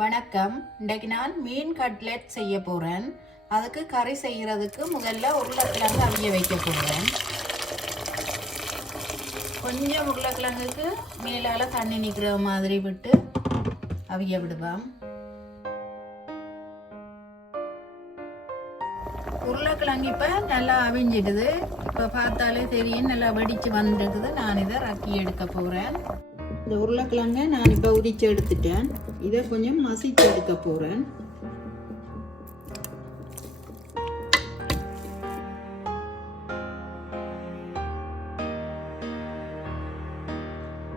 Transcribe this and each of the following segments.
வணக்கம். இன்றைக்கு நான் மீன் கட்லெட் செய்ய போகிறேன். அதுக்கு கறி செய்கிறதுக்கு முதல்ல உருளைக்கிழங்கு அவிய வைக்க போகிறேன். கொஞ்சம் உருளைக்கிழங்குக்கு மேலால் தண்ணி நிற்கிற மாதிரி விட்டு அவிய விடுவோம். உருளைக்கிழங்கு இப்போ நல்லா அவிஞ்சிடுது. இப்போ பார்த்தாலே தெரியும், நல்லா வெடித்து வந்துருக்குது. நான் இதை ரக்கி எடுக்க போகிறேன். இந்த உருளைக்கிழங்கை நான் இப்போ உரிச்சு எடுத்துட்டேன். இதை கொஞ்சம் மசிச்சு எடுக்க போகிறேன்.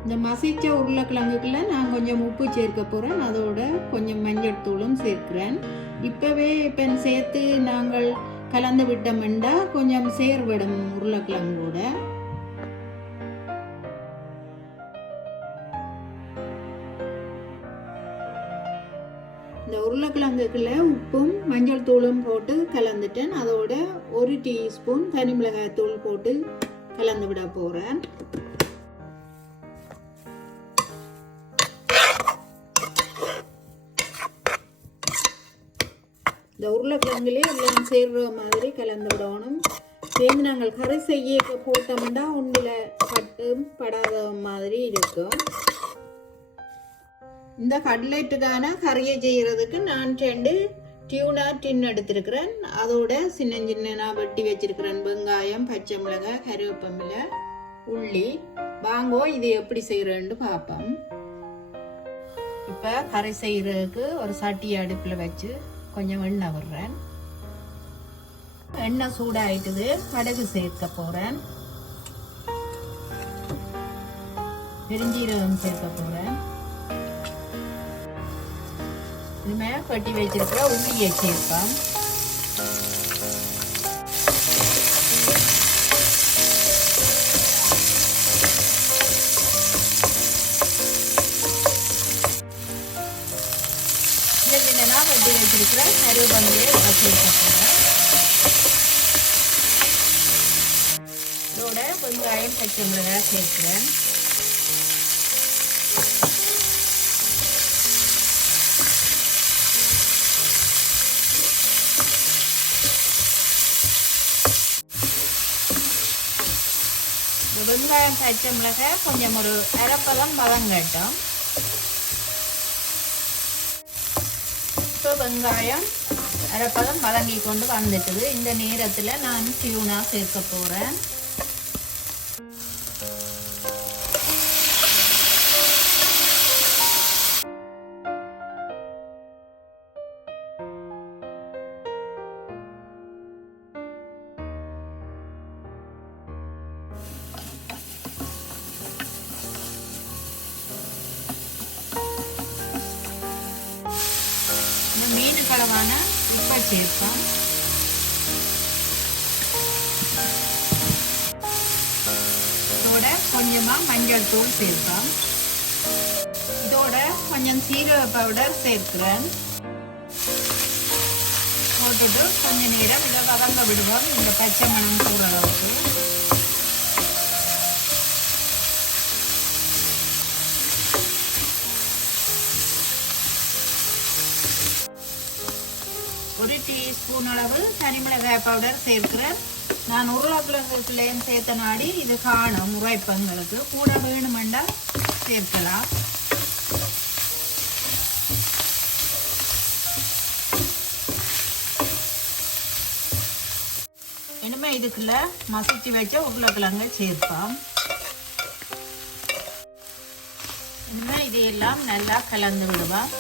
இந்த மசிச்ச உருளைக்கிழங்குக்குள்ள நான் கொஞ்சம் உப்பு சேர்க்க போகிறேன். அதோட கொஞ்சம் மஞ்சள் தூளும் சேர்க்கிறேன். இப்போவே இப்போ சேர்த்து நாங்கள் கலந்து விட்டோம்னா கொஞ்சம் சேர்விடும் உருளைக்கிழங்கோட. இந்த உருளைக்கிழங்குக்குள்ள உப்பும் மஞ்சள் தூளும் போட்டு கலந்துட்டேன். அதோட 1 டீஸ்பூன் தனி மிளகாய் தூள் போட்டு கலந்து விட போகிறேன். இந்த உருளைக்கிழங்குலேயே எல்லாம் சேர்ற மாதிரி கலந்து விடணும். சேர்ந்து நாங்கள் கறி செய்ய போட்டோம்னா ஒன்றில் பட்டும் படாத மாதிரி இருக்கும். இந்த கட்லெட்டுக்கான கறியை செய்கிறதுக்கு நான் 2 டியூனா டின் எடுத்திருக்கிறேன். அதோட சின்ன சின்ன வெட்டி வச்சிருக்கிறேன் வெங்காயம், பச்சை மிளகாய், கருவேப்பிலை, உள்ளி. வாங்கோ இது எப்படி செய்கிறேன்னு பார்ப்போம். இப்போ கறி செய்கிறதுக்கு ஒரு சட்டி அடுப்பில் வச்சு கொஞ்சம் எண்ணெய் விடுறேன். எண்ணெய் சூடாயிட்டுது. கடுகு சேர்க்க போகிறேன். பெருஞ்சீரகம் சேர்க்க போகிறேன். இதுமே கட்டி வச்சிருக்கிற உள்ளியை சேர்ப்போம். என்னன்னா கட்டி வச்சிருக்கிற கருவேப்பிலையை சேர்க்க போகிறேன். இதோட வெங்காயம், பச்சை மிளகாய் சேர்க்கிறேன். வெங்காயம், பச்சை மிளகாய் கொஞ்சம் ஒரு அரைப்பதம் வதங்கட்டும். இப்போ வெங்காயம் அரைப்பதம் வதங்கி கொண்டு வந்துட்டுது. இந்த நேரத்தில் நான் டியூனா சேர்க்க போகிறேன். மீன் கலவான உப்பை சேர்ப்போம். இதோட கொஞ்சமாக மஞ்சள் தூள் சேர்ப்போம். இதோட கொஞ்சம் சீரக பவுடர் சேர்க்கிறேன். போட்டுட்டு கொஞ்ச நேரம் இதை வதங்க விடுவோம். இந்த பச்சை மணம் போகிற அளவுக்கு. ஒரு டீஸ்பூன் அளவு தனி மிளகாய் பவுடர் சேர்க்கிறேன். நான் உருளைக்கிழங்குக்குள்ளேயும் சேர்த்த நாடி இது காணும் உரைப்பங்களுக்கு கூட வேணுமெண்டா சேர்க்கலாம். இனிமே இதுக்குள்ள மசிச்சு வச்ச உருளைக்கிழங்கு சேர்ப்போம். இனிமே இதையெல்லாம் நல்லா கலந்து விடுவோம்.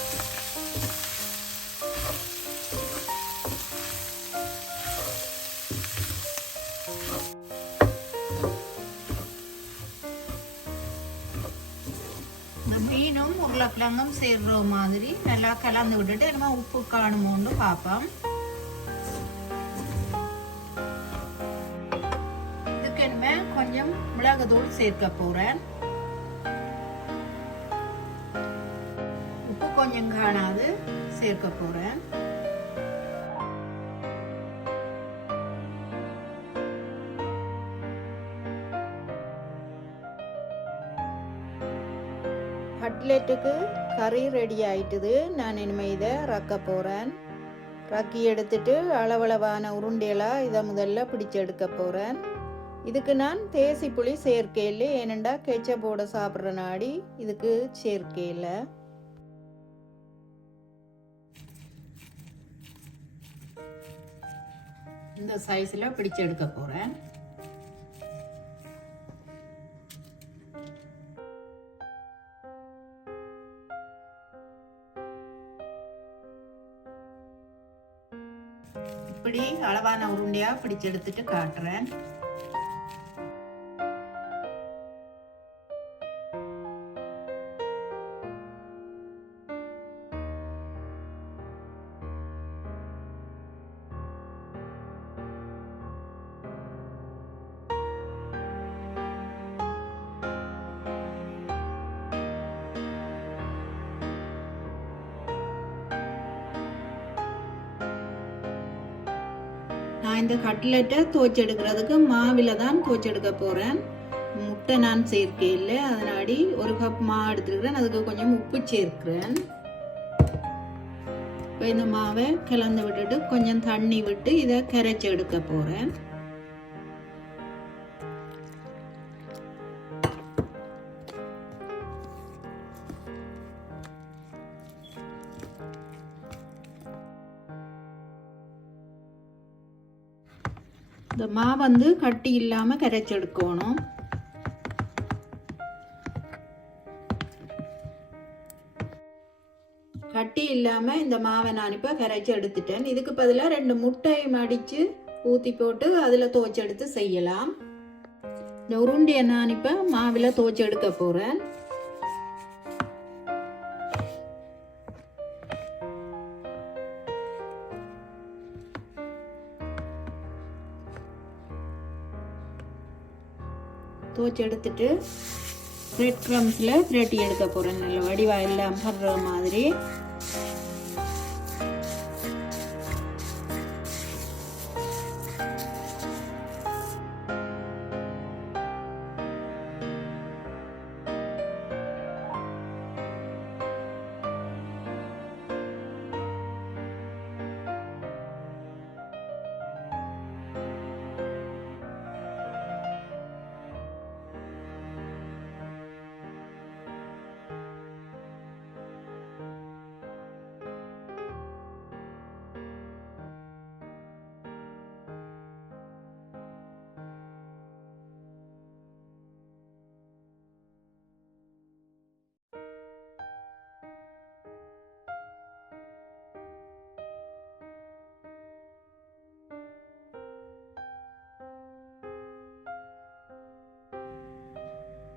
மீனும் உருளைக்கிழங்கும் சேர்ற மாதிரி நல்லா கலந்து விட்டுட்டு நம்ம உப்பு காணுமோன்னு பார்ப்போம். இதுக்கு என்ன கொஞ்சம் மிளகுத்தூள் சேர்க்க போறேன். உப்பு கொஞ்சம் காணாது சேர்க்க போறேன். கட்லெட்டுக்கு கறி ரெடி ஆயிட்டுது. நான் இனிமேல் இதை ரக்க போகிறேன். ரக்கி எடுத்துட்டு அளவளவான உருண்டையெல்லாம் இதை முதல்ல பிடிச்சு எடுக்க போகிறேன். இதுக்கு நான் தேசி புளி சேர்க்கையில், ஏனெண்டா கெச்சப்போட சாப்பிட்ற நாடி இதுக்கு சேர்க்கையில். இந்த சைஸில் பிடிச்சு எடுக்க போகிறேன். இப்படி அளவான உருண்டையா பிடிச்சு எடுத்துட்டு காட்டுறேன். நான் இந்த கட்லெட்டை துவைச்செடுக்கிறதுக்கு மாவில் தான் துவைச்செடுக்க போகிறேன். முட்டை நான் சேர்க்கையில், அதனாடி 1 கப் மாவு எடுத்துருக்கிறேன். அதுக்கு கொஞ்சம் உப்பு சேர்க்கிறேன். இப்போ இந்த மாவை கலந்து விட்டுட்டு கொஞ்சம் தண்ணி விட்டு இதை கரைச்சி எடுக்க போகிறேன். இந்த மாவு வந்து கட்டி இல்லாமல் கரைச்சி எடுக்கணும். கட்டி இல்லாமல் இந்த மாவை நான் இப்போ கரைச்சி எடுத்துட்டேன். இதுக்கு பதிலாக 2 முட்டையை மடித்து ஊற்றி போட்டு அதில் துவைச்சி எடுத்து செய்யலாம். இந்த உருண்டையை நான் இப்போ மாவில் துவைச்சி எடுக்க போகிறேன். துவைச்சி எடுத்துட்டு பிரெட் க்ரம்ஸில் பிரட்டி எடுக்க போகிறேன். நல்ல வடிவாக எல்லாம் படுற மாதிரி.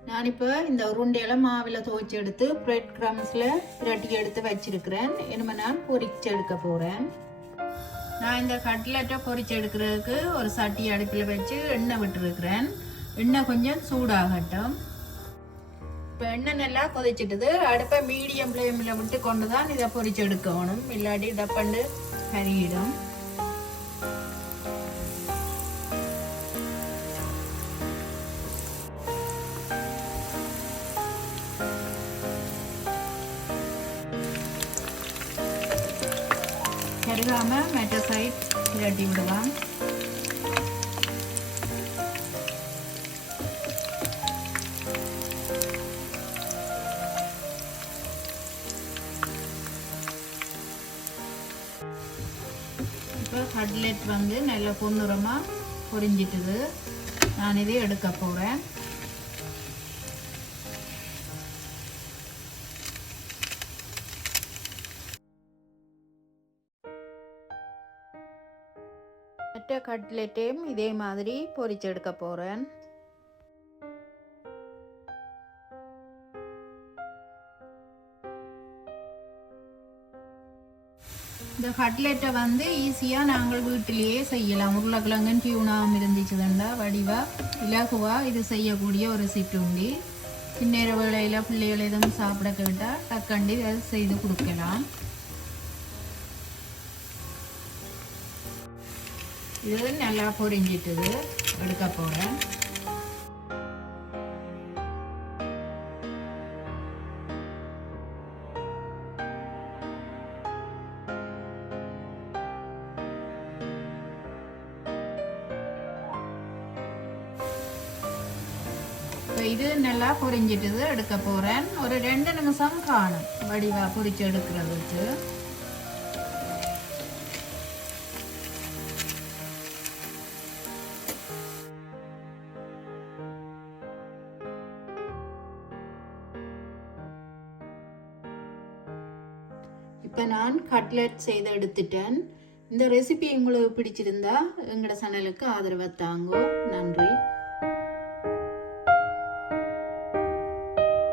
நான் இப்போ இந்த உருண்டையெல்லாம் மாவில் துவைச்சி எடுத்து பிரெட் க்ரம்ஸில் பிரட்டி எடுத்து வச்சிருக்கிறேன். இனிமேல் நான் பொரிச்சு எடுக்க போகிறேன். நான் இந்த கட்லெட்டை பொரிச்சு எடுக்கிறதுக்கு ஒரு சட்டி அடுப்பில் வச்சு எண்ணெய் விட்டுருக்கிறேன். எண்ணெய் கொஞ்சம் சூடாகட்டும். இப்போ எண்ணெய் நல்லா கொதிச்சிட்டுது. அடுப்பை மீடியம் ஃப்ளேமில் விட்டு கொண்டு தான் இதை பொரிச்சு எடுக்கணும், இல்லாட்டி டப்பண்டு கறியிடும். கருகாமல் மெட்ட சைட் பிரட்டி விடலாம். இப்போ கட்லெட் வந்து நல்ல பொன்னிறமாக பொரிஞ்சிட்டுது. நான் இதை எடுக்க போகிறேன். மற்ற கட்லெட்டையும் இதே மாதிரி பொரிச்சு எடுக்க போகிறேன். இந்த கட்லெட்டை வந்து ஈஸியாக நாங்கள் வீட்டிலேயே செய்யலாம். உருளைக்கிழங்கு டியூனாவும் இருந்துச்சுதுண்டா வடிவாக இலகுவாக இது செய்யக்கூடிய ஒரு சிற்றுண்டி. பின்னேற வேளையில் பிள்ளைகள் எதுவும் சாப்பிட கேட்டால் டக்கண்டி அதை செய்து கொடுக்கலாம். இது நல்லா பொரிஞ்சிட்டுது, எடுக்க போகிறேன். இது நல்லா பொரிஞ்சிட்டது, எடுக்க போகிறேன். ஒரு 2 நிமிஷம் காணும் வடிவா பொரிச்சு எடுக்கிறதுக்கு. இப்போ நான் கட்லெட் செய்து எடுத்துட்டேன். இந்த ரெசிபி உங்களுக்கு பிடிச்சிருந்தா எங்களோட சேனலுக்கு ஆதரவை தாங்கோ. நன்றி.